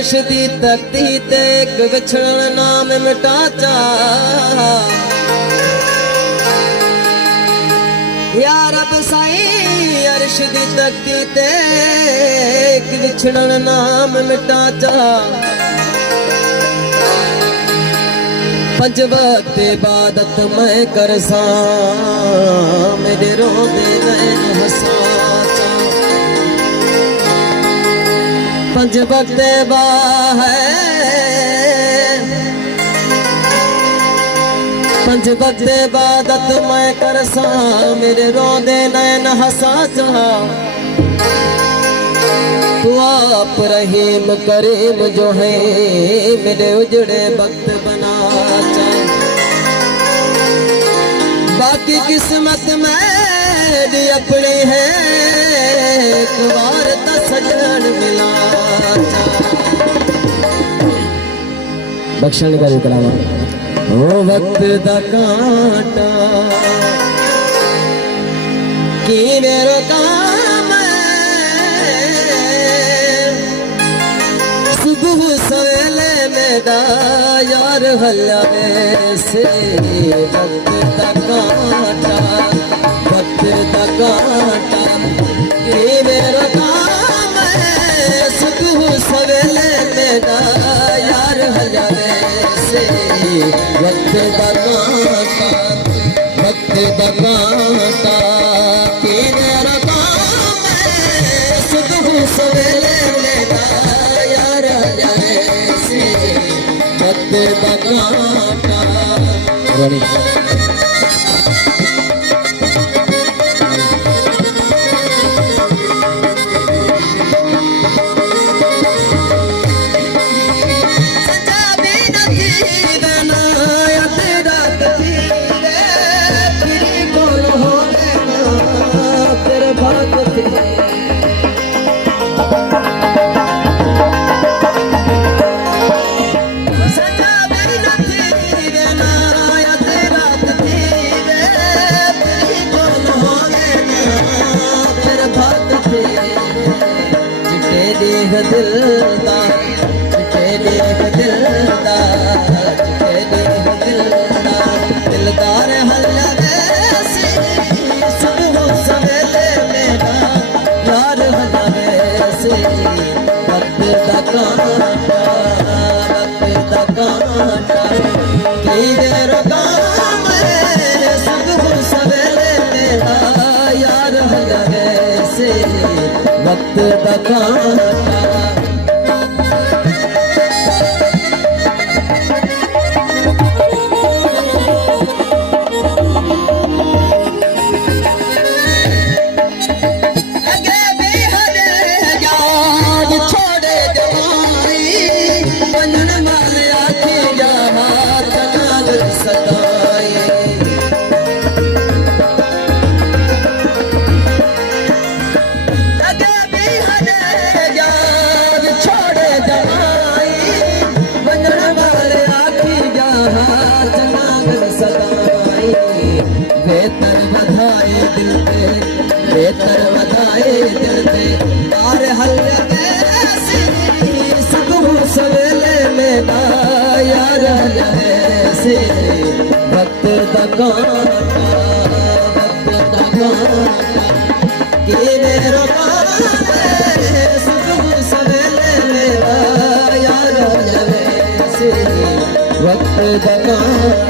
अर्श दी तकती ते एक विछड़न नाम मिटा चा। या रब साईं अर्श दी तकती ते एक विछड़न नाम मिटा चा। पंज वक्त इबादत मैं करसा मेरे रोंदे नैन हसा चा। पंज वक्त है पंज वक्त इबादत मैं करसा मेरे रोंदे नैन हसा चा। तू आप रहीम करीम जो है मेरे उजड़े वक्त बना चा। बाकी किस्मत मेरी अपनी है एक बार तो सजन मिला चा। बख्शण का कलावा ओ वक्त दा कांटा की मेरो काम सुबह सवेले मेरा यार हल्ला से। वक्त दा कांटा ये मेरा काम है सुबह सवेले मेरा यार हल्ला से। वक्त दा कांटा ये मेरा काम है सुबह सवेले मेरा यार हल्ला से। वक्त दा कांटा दिलदार हल्ला वैसे सुबह सवेले मेरा यार हल्ला वैसे। वक्त दा कांटा की मेरा काम है सुबह सवेले मेरा यार हल्ला वैसे। वक्त दा कांटा बेहतर बधाए दिल पे तार हल्ले वैसे। सुबह सवेले मेरा यार ऐसे। वक्त दा कांटा कि मेरा काम है सुबह सवेले मेरा यार ऐसे। वक्त दा कांटा